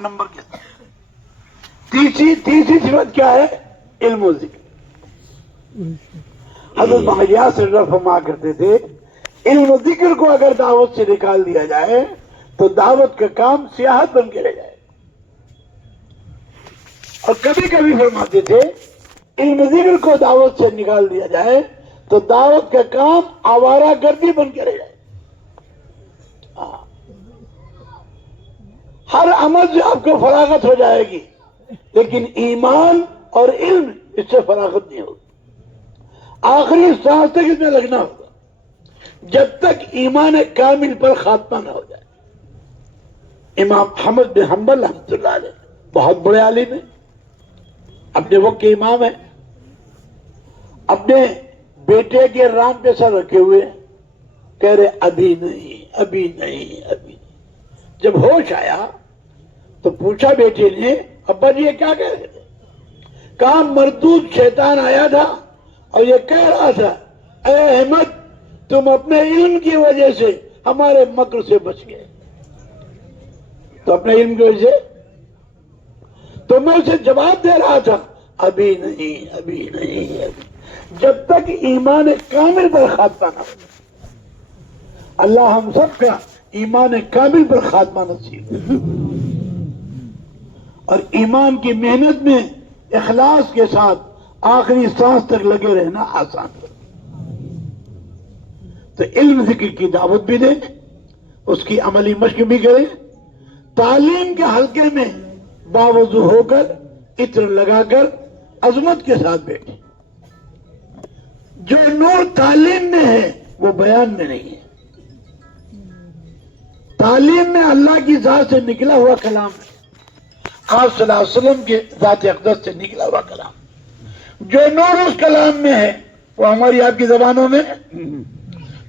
Number کے تیسری صفت کیا ہے؟ علم و ذکر. حضرت مہیا سے فرما کرتے تھے علم و ذکر کو اگر دعوت سے نکال دیا جائے تو دعوت کا کام سیاحت بن کے رہ جائے. اور کبھی کبھی فرماتے تھے علم و ذکر کو دعوت سے نکال دیا جائے تو دعوت کا کام آوارہ گردی بن کے رہ جائے. ہر عمل سے آپ کو فراغت ہو جائے گی لیکن ایمان اور علم اس سے فراغت نہیں ہوگی. آخری سانس تک اس میں لگنا ہوگا جب تک ایمان کامل پر خاتمہ نہ ہو جائے. امام احمد بن حنبل رحمۃ اللہ علیہ بہت بڑے عالم ہیں، اپنے وقت کے امام ہیں، اپنے بیٹے کے ران پہ سر رکھے ہوئے کہہ رہے ابھی نہیں ابھی نہیں ابھی نہیں. جب ہوش آیا تو پوچھا بیٹے نے ابا جی یہ کیا کہہ رہے تھے؟ کہا مردود شیطان آیا تھا اور یہ کہہ رہا تھا اے احمد تم اپنے علم کی وجہ سے ہمارے مکر سے بچ گئے. تو اپنے علم کی وجہ سے تو میں اسے جواب دے رہا تھا ابھی نہیں ابھی نہیں ابھی، جب تک ایمان کامل پر خاتمہ نہ ہو. اللہ ہم سب کا ایمان کامل پر خاتمہ نصیب اور ایمان کی محنت میں اخلاص کے ساتھ آخری سانس تک لگے رہنا آسان ہو. تو علم ذکر کی دعوت بھی دیں، اس کی عملی مشق بھی کریں، تعلیم کے حلقے میں باوضو ہو کر عطر لگا کر عظمت کے ساتھ بیٹھیں. جو نور تعلیم میں ہے وہ بیان میں نہیں ہے. تعلیم میں اللہ کی ذات سے نکلا ہوا کلام ہے، آپ صلی اللہ علیہ وسلم کے ذات اقدس سے نکلا ہوا کلام. جو نور اس کلام میں ہے وہ ہماری آپ کی زبانوں میں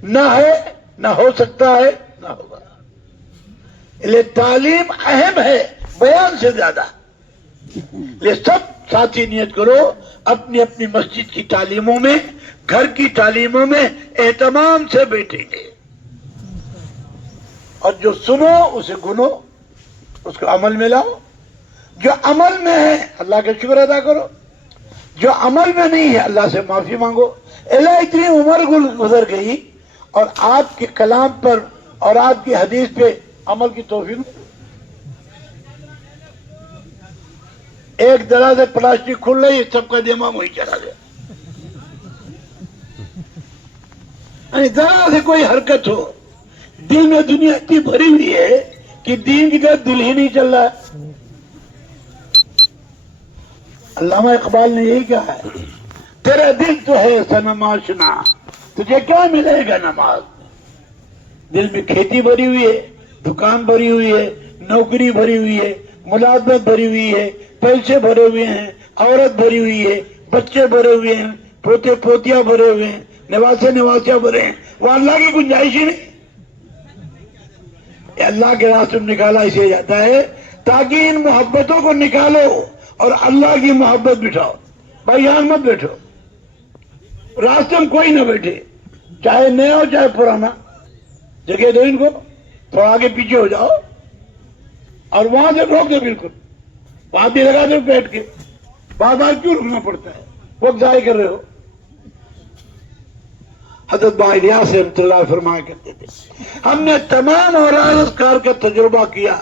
نہ ہے، نہ ہو سکتا ہے، نہ ہوگا. لے تعلیم اہم ہے بیان سے زیادہ. لے سب ساتھی نیت کرو اپنی اپنی مسجد کی تعلیموں میں، گھر کی تعلیموں میں اہتمام سے بیٹھیں گے اور جو سنو اسے گنو، اس کو عمل میں لاؤ. جو عمل میں ہے اللہ کا شکر ادا کرو، جو عمل میں نہیں ہے اللہ سے معافی مانگو. اللہ اتنی عمر گزر گئی اور آپ کے کلام پر اور آپ کی حدیث پہ عمل کی توفیق نہیں. ایک طرح سے پلاسٹک کھل رہی سب کا دماغ وہی چلا گیا. ذرا سے کوئی حرکت ہو، دل میں دنیا اتنی بھری ہوئی ہے کہ دین کی طرف دل ہی نہیں چل رہا ہے. علامہ اقبال نے یہی کہا ہے تیرا دل تو ہے صنم آشنا تجھے کیا ملے گا نماز میں. دل میں کھیتی بھری ہوئی ہے، دکان بھری ہوئی ہے، نوکری بھری ہوئی ہے، ملازمت بھری ہوئی ہے، پیسے بھرے ہوئے ہیں، عورت بھری ہوئی ہے، بچے بھرے ہوئے ہیں، پوتے پوتیاں بھرے ہوئے ہیں، نواسے نواسیاں بھرے ہیں. وہ اللہ کی گنجائش ہی نہیں. اللہ کے راستے میں نکالا اسے جاتا ہے تاکہ ان محبتوں کو نکالو اور اللہ کی محبت بٹھاؤ. بھائی یہاں مت بیٹھو، راستے میں کوئی نہ بیٹھے، چاہے نیا ہو چاہے پرانا. جگہ دو ان کو، تھوڑا آگے پیچھے ہو جاؤ اور وہاں سے روک دو. بالکل وہاں بھی لگا دو بیٹھ کے. بار بار کیوں رکنا پڑتا ہے؟ وقت ضائع کر رہے ہو. حضرت باعلیاس رحمۃ اللہ فرمایا کرتے تھے ہم نے تمام اوراد اذکار کا تجربہ کیا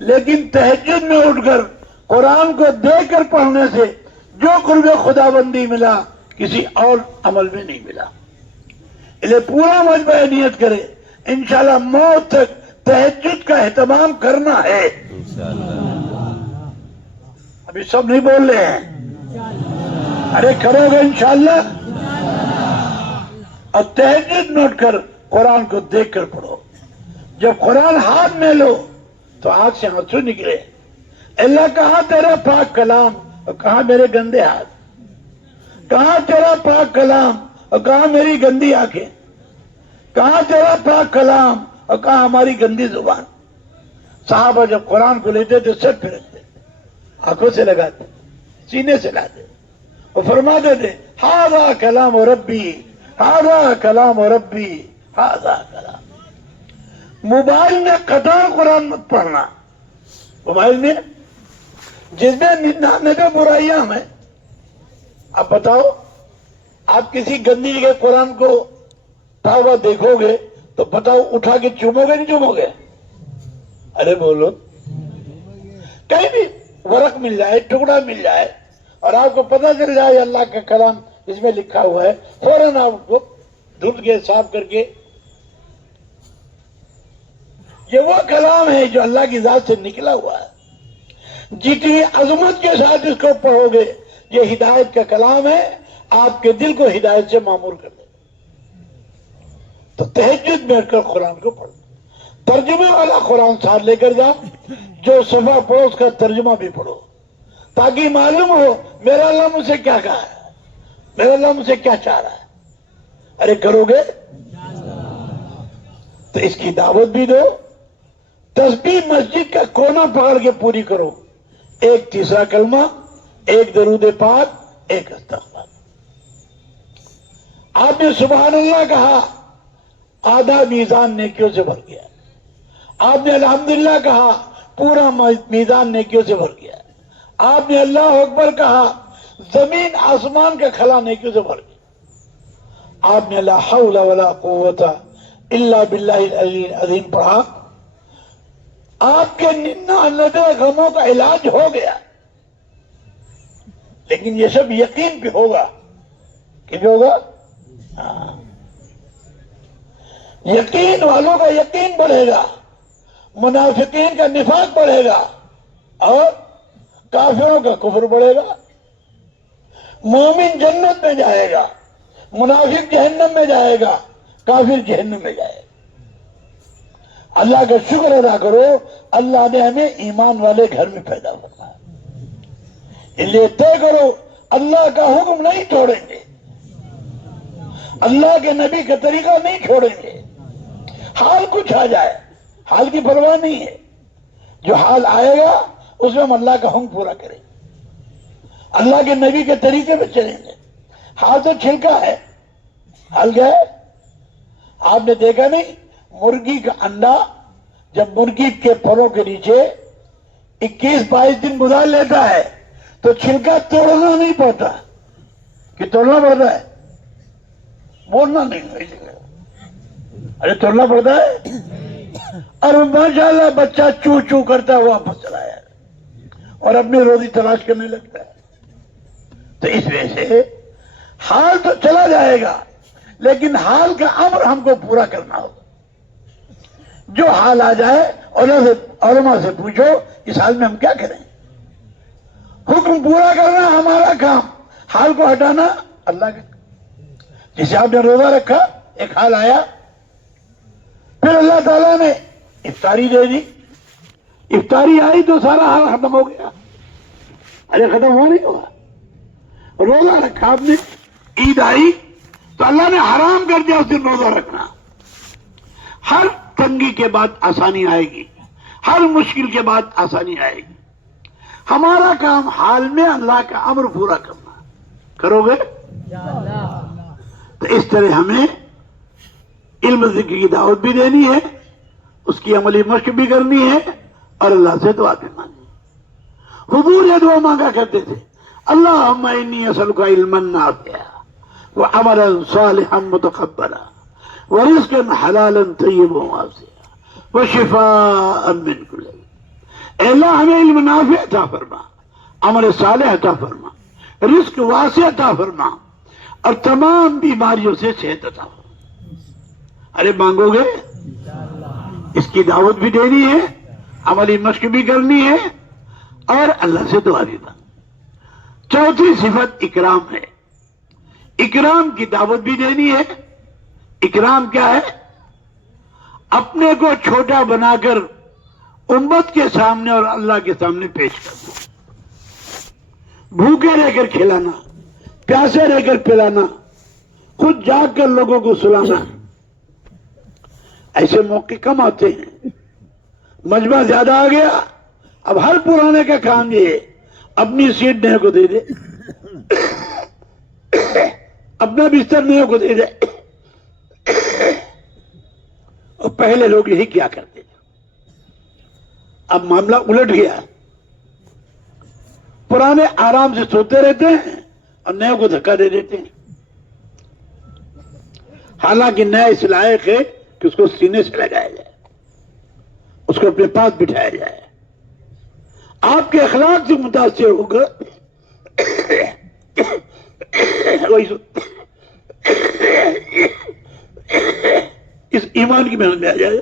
لیکن تہجد میں اٹھ کر قرآن کو دیکھ کر پڑھنے سے جو قرب خدا بندی ملا کسی اور عمل میں نہیں ملا. اسے پورا مجمع نیت کرے انشاءاللہ موت تک تہجد کا اہتمام کرنا ہے. ابھی سب نہیں بول رہے ہیں، ارے کرو گے انشاءاللہ. اور تہجد میں اٹھ کر قرآن کو دیکھ کر پڑھو. جب قرآن ہاتھ میں لو تو آنکھ سے آنسو نکلے. اللہ کہاں تیرا پاک کلام اور کہاں میرے گندے ہاتھ، کہاں تیرا پاک کلام اور کہاں میری گندی آنکھیں، کہاں تیرا پاک کلام اور کہاں ہماری گندی زبان. صحابہ جب قرآن کو لیتے تھے سر پہ رکھتے، آنکھوں سے لگاتے، سینے سے لاتے اور فرماتے تھے ھذا کلام ربی ھذا کلام ربی ھذا کلام. موبائل میں قطع قرآن مت پڑھنا، موبائل میں جس میں 99 برائیاں ہیں. اب بتاؤ آپ کسی گندی جگہ قرآن کو ہوا دیکھو گے تو بتاؤ اٹھا کے چومو گے نہیں چومو گے؟ ارے بولو. کہیں بھی ورق مل جائے, ٹکڑا مل جائے اور آپ کو پتہ چل جائے اللہ کا کلام اس میں لکھا ہوا ہے, فوراً آپ کو دھل کے صاف کر کے. یہ وہ کلام ہے جو اللہ کی ذات سے نکلا ہوا ہے. جتنی عظمت کے ساتھ اس کو پڑھو گے, یہ ہدایت کا کلام ہے, آپ کے دل کو ہدایت سے معمور کر دے. تو تہجد میں اٹھ کر قرآن کو پڑھو, ترجمے والا قرآن ساتھ لے کر جاؤ, جو صفحہ پڑھو اس کا ترجمہ بھی پڑھو, تاکہ معلوم ہو میرا اللہ مجھ سے کیا کہا ہے, میرا اللہ مجھ سے کیا چاہ رہا ہے. ارے کرو گے تو اس کی دعوت بھی دو. تسبیح مسجد کا کونا پکڑ کے پوری کرو, ایک تیسرا کلمہ, ایک درود پاک, ایک استغفار. آپ نے سبحان اللہ کہا, آدھا میزان نیکیوں سے بھر گیا. آپ نے الحمدللہ کہا, پورا میزان نیکیوں سے بھر گیا. آپ نے اللہ اکبر کہا, زمین آسمان کا کھلا نیکیوں سے بھر گیا. آپ نے لا حول ولا قوت الا باللہ العلی العظیم پڑھا, آپ کے 99 غموں کا علاج ہو گیا. لیکن یہ سب یقین پہ ہوگا کہ جو ہوگا, یقین والوں کا یقین بڑھے گا, منافقین کا نفاق بڑھے گا, اور کافروں کا کفر بڑھے گا. مومن جنت میں جائے گا, منافق جہنم میں جائے گا, کافر جہنم میں جائے گا. اللہ کا شکر ادا کرو, اللہ نے ہمیں ایمان والے گھر میں پیدا کرنا ہے. اس لیے طے کرو اللہ کا حکم نہیں چھوڑیں گے, اللہ کے نبی کا طریقہ نہیں چھوڑیں گے. حال کچھ آ جائے, حال کی پرواہ نہیں ہے. جو حال آئے گا اس میں ہم اللہ کا حکم پورا کریں گے, اللہ کے نبی کے طریقے پہ چلیں گے. حال تو چھلکا ہے, حال کیا ہے؟ آپ نے دیکھا نہیں, مرغی کا انڈا جب مرغی کے پروں کے نیچے 21-22 دن گزار لیتا ہے تو چھلکا توڑنا نہیں پڑتا, کہ توڑنا پڑتا ہے, بولنا نہیں, ارے توڑنا پڑتا ہے. اور ماشاءاللہ بچہ چو چو کرتا ہے واپس چلا جائے اور اپنی روزی تلاش کرنے لگتا ہے. تو اس وجہ سے حال تو چلا جائے گا, لیکن حال کا امر ہم کو پورا کرنا ہوگا. جو حال آ جائے علماء سے پوچھو اس حال میں ہم کیا کریں. حکم پورا کرنا ہمارا کام, حال کو ہٹانا اللہ کا. جسے آپ نے روزہ رکھا, ایک حال آیا, پھر اللہ تعالیٰ نے افطاری دے دی, افطاری آئی تو سارا حال ختم ہو گیا. ارے ختم ہو نہیں ہوا. روزہ رکھا آپ نے, عید آئی تو اللہ نے حرام کر دیا اس دن روزہ رکھنا. ہر تنگی کے بعد آسانی آئے گی, ہر مشکل کے بعد آسانی آئے گی. ہمارا کام حال میں اللہ کا امر پورا کرنا. کرو گے تو اس طرح ہمیں علم ذکر کی دعوت بھی دینی ہے, اس کی عملی مشق بھی کرنی ہے, اور اللہ سے دعا بھی مانگنی ہے. حضور یہ دعا مانگا کرتے تھے, اللہم انی اسألک علما نافعا وعملا صالحا متقبلا ورزقا حلالا طیبا واسعا وشفاء من کل داء. اے اللہ ہمیں علم نافع عطا فرما, عمل صالح عطا فرما, رزق واسع عطا فرما, اور تمام بیماریوں سے صحت عطا فرما. ارے مانگو گے, اس کی دعوت بھی دینی ہے, عملی مشق بھی کرنی ہے, اور اللہ سے دعا بھی مانگنی. چوتھی صفت اکرام ہے. اکرام کی دعوت بھی دینی ہے. اکرام کیا ہے؟ اپنے کو چھوٹا بنا کر امت کے سامنے اور اللہ کے سامنے پیش کرنا, بھوکے رہ کر کھلانا, پیاسے رہ کر پلانا, خود جاگ کر لوگوں کو سلانا. ایسے موقع کم آتے ہیں, مجمع زیادہ آ گیا, اب ہر پرانے کا کام یہ ہے اپنی سیٹ نئے کو دے دے, اپنا بستر نئے کو دے دے. اور پہلے لوگ یہی کیا کرتے تھے. اب معاملہ الٹ گیا، پرانے آرام سے سوتے رہتے ہیں اور نئے کو دھکا دے دیتے ہیں، حالانکہ نیا اس لائق ہے کہ اس کو سینے سے لگایا جائے، اس کو اپنے پاس بٹھایا جائے، آپ کے اخلاق سے متاثر ہو کر اس ایمان کی محنت میں آ جائے۔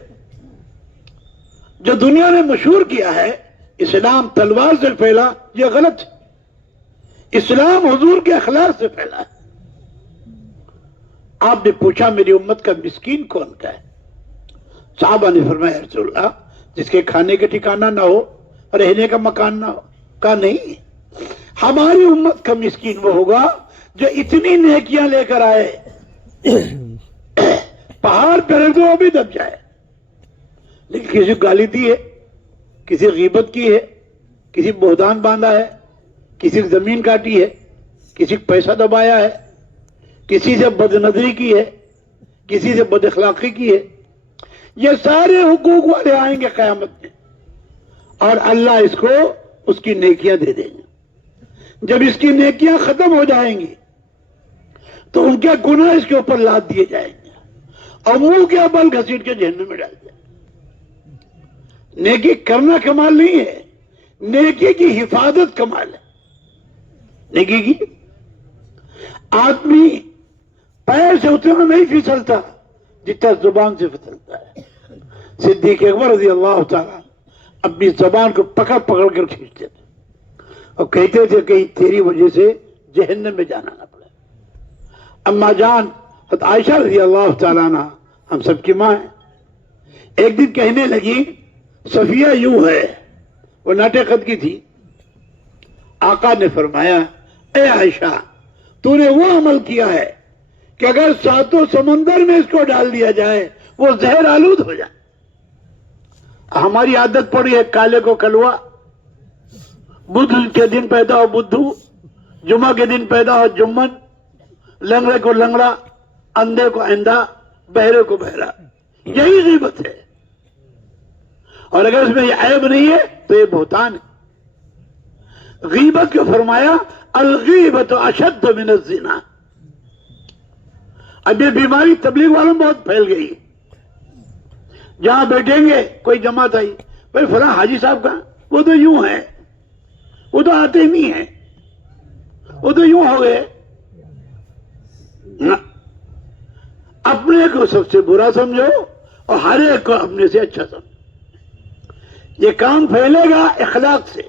جو دنیا نے مشہور کیا ہے اسلام تلوار سے پھیلا، یہ غلط ہے، اسلام حضور کے اخلاق سے پھیلا ہے۔ آپ نے پوچھا میری امت کا مسکین کون کا ہے؟ صحابہ نے فرمایا رسول اللہ جس کے کھانے کا ٹھکانہ نہ ہو، رہنے کا مکان نہ ہو۔ کہا نہیں، ہماری امت کا مسکین وہ ہوگا جو اتنی نیکیاں لے کر آئے پہاڑ پہ رکھ دو بھی دب جائے، لیکن کسی کو گالی دی ہے، کسی غیبت کی ہے، کسی بہتان باندھا ہے، کسی کی زمین کاٹی ہے، کسی کو پیسہ دبایا ہے، کسی سے بد نظری کی ہے، کسی سے بد اخلاقی کی ہے، یہ سارے حقوق والے آئیں گے قیامت میں اور اللہ اس کو اس کی نیکیاں دے دیں گے۔ جب اس کی نیکیاں ختم ہو جائیں گی تو ان کے گناہ اس کے اوپر لاد دیے جائیں گے اور منہ کے بل گھسیٹ کے جہنم میں ڈال دیں گے۔ نیکی کرنا کمال نہیں ہے، نیکی کی حفاظت کمال ہے۔ نیکی کی آدمی پیر سے اتنا نہیں پھسلتا جتنا زبان سے پھسلتا ہے۔ صدیق اکبر رضی اللہ تعالیٰ اپنی زبان کو پکڑ پکڑ کر کھینچتے تھے اور کہتے تھے کہ تیری وجہ سے جہنم میں جانا نہ پڑے۔ اما جان حضرت عائشہ رضی اللہ تعالیٰ عنہ ہم سب کی ماں ہے، ایک دن کہنے لگی صفیہ یوں ہے، وہ ناٹے قد کی تھی۔ آقا نے فرمایا اے عائشہ تو نے وہ عمل کیا ہے کہ اگر ساتوں سمندر میں اس کو ڈال دیا جائے وہ زہر آلود ہو جائے۔ ہماری عادت پڑی ہے کالے کو کلوا، بدھ کے دن پیدا ہو بدھو، جمعہ کے دن پیدا ہو جمن، لنگڑے کو لنگڑا، اندھے کو اندھا، بہرے کو بہرا، یہی غیبت ہے۔ اور اگر اس میں یہ عیب نہیں ہے تو یہ بہتان ہے۔ غیبت کو فرمایا الغیبت اشد من الزنا۔ اب یہ بیماری تبلیغ والوں میں بہت پھیل گئی، جہاں بیٹھیں گے کوئی جماعت آئی، بھائی فلاں حاجی صاحب کا وہ تو یوں ہے، وہ تو آتے ہی نہیں ہیں، وہ تو یوں ہو گئے۔ اپنے کو سب سے برا سمجھو اور ہر ایک کو اپنے سے اچھا سمجھو۔ یہ کام پھیلے گا اخلاق سے،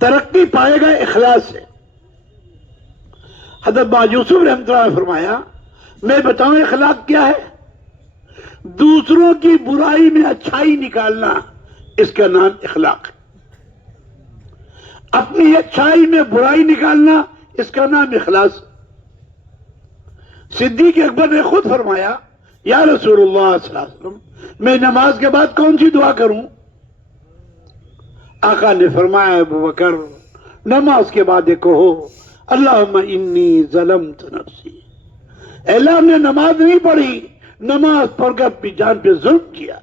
ترقی پائے گا اخلاص سے۔ حضرت با یوسف رحمۃ اللہ نے فرمایا میں بتاؤں اخلاق کیا ہے؟ دوسروں کی برائی میں اچھائی نکالنا، اس کا نام اخلاق ہے۔ اپنی اچھائی میں برائی نکالنا، اس کا نام اخلاص ہے۔ صدیق اکبر نے خود فرمایا یا رسول اللہ صلی اللہ علیہ وسلم میں نماز کے بعد کون سی دعا کروں؟ آقا نے فرمایا ابو بکر نماز کے بعد یہ کہو اللہم انی ظلمت نفسی، اے اللہ ہم نے نماز نہیں پڑھی، نماز پڑھ کر اپنی جان پہ ظلم کیا،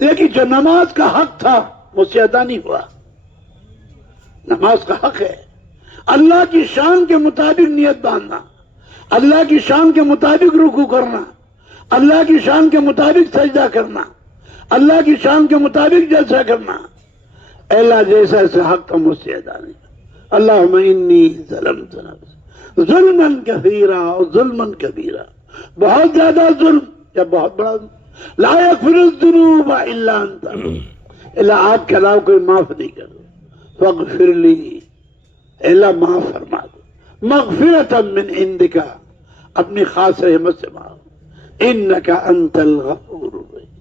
لیکن جو نماز کا حق تھا مجھ سے ادا نہیں ہوا۔ نماز کا حق ہے، اللہ کی شان کے مطابق نیت باندھنا، اللہ کی شان کے مطابق رکوع کرنا، اللہ کی شان کے مطابق سجدہ کرنا، اللہ کی شان کے مطابق جلسہ کرنا۔ اے اللہ جیسا ایسا حق کا مجھ سے ادا نہیں۔ اللہم انی ظلمت نفسی ظلما کثیرا اور ظلما کبیرا، بہت زیادہ ظلم یا بہت بڑا ظلم۔ لا یغفر الذنوب الا انت، اللہ آپ کے علاوہ کوئی معاف نہیں کر۔ فاغفر لی، اے اللہ معاف فرما دو، مغفرۃ من عندک، اپنی خاص رحمت سے معاف، انک انت الغفور الرحیم۔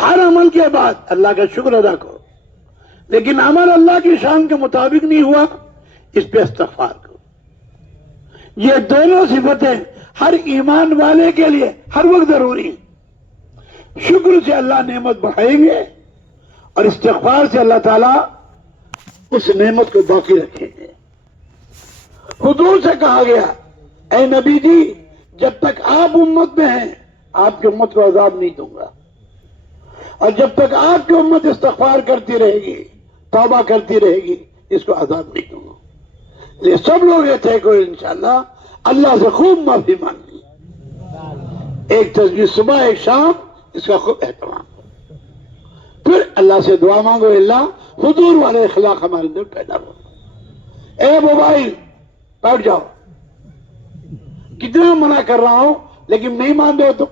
ہر عمل کے بعد اللہ کا شکر ادا کرو، لیکن عمل اللہ کی شان کے مطابق نہیں ہوا اس پہ استغفار کرو۔ یہ دونوں صفتیں ہر ایمان والے کے لیے ہر وقت ضروری ہیں۔ شکر سے اللہ نعمت بڑھائیں گے اور استغفار سے اللہ تعالیٰ اس نعمت کو باقی رکھیں گے۔ حضور سے کہا گیا اے نبی جی جب تک آپ امت میں ہیں آپ کی امت کو عذاب نہیں دوں گا، اور جب تک آپ کی امت استغفار کرتی رہے گی، توبہ کرتی رہے گی، اس کو عذاب نہیں دوں گا۔ یہ سب لوگ یہ طے کرو انشاءاللہ اللہ سے خوب معافی مانگی، ایک تسبیح صبح ایک شام، اس کا خوب اہتمام کرو، پھر اللہ سے دعا مانگو اللہ حضور والے اخلاق ہمارے اندر پیدا ہو۔ اے موبائل بیٹھ جاؤ، کتنا منع کر رہا ہوں لیکن نہیں مان دو تم۔